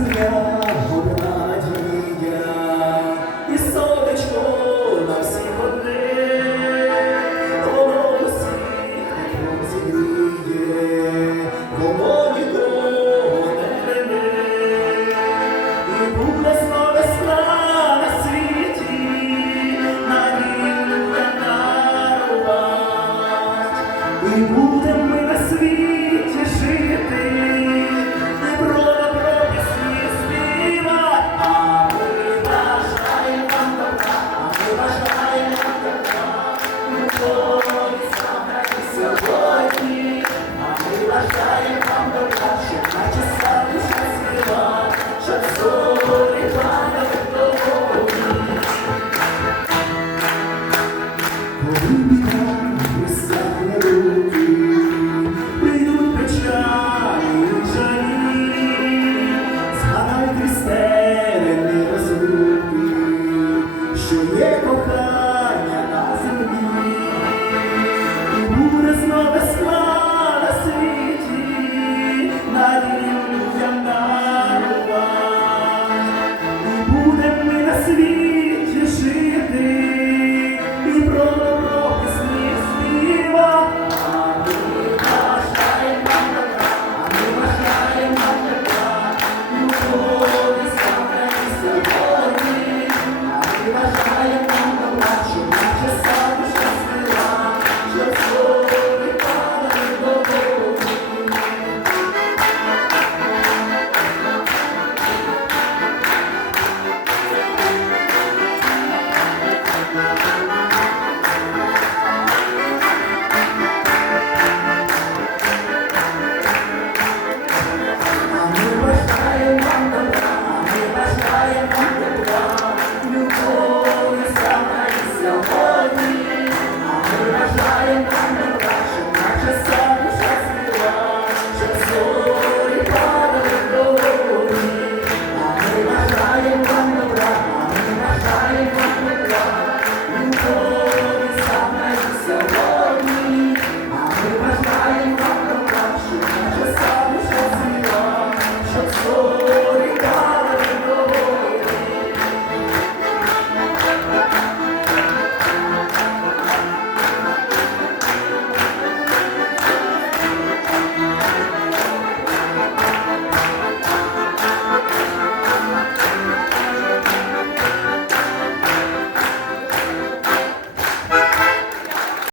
земля, одна надія, і сонечко на всіх одне, воно світлом зігріє, воно нікого не мене, і буде знову весна на світі, на рівних на руках, і буде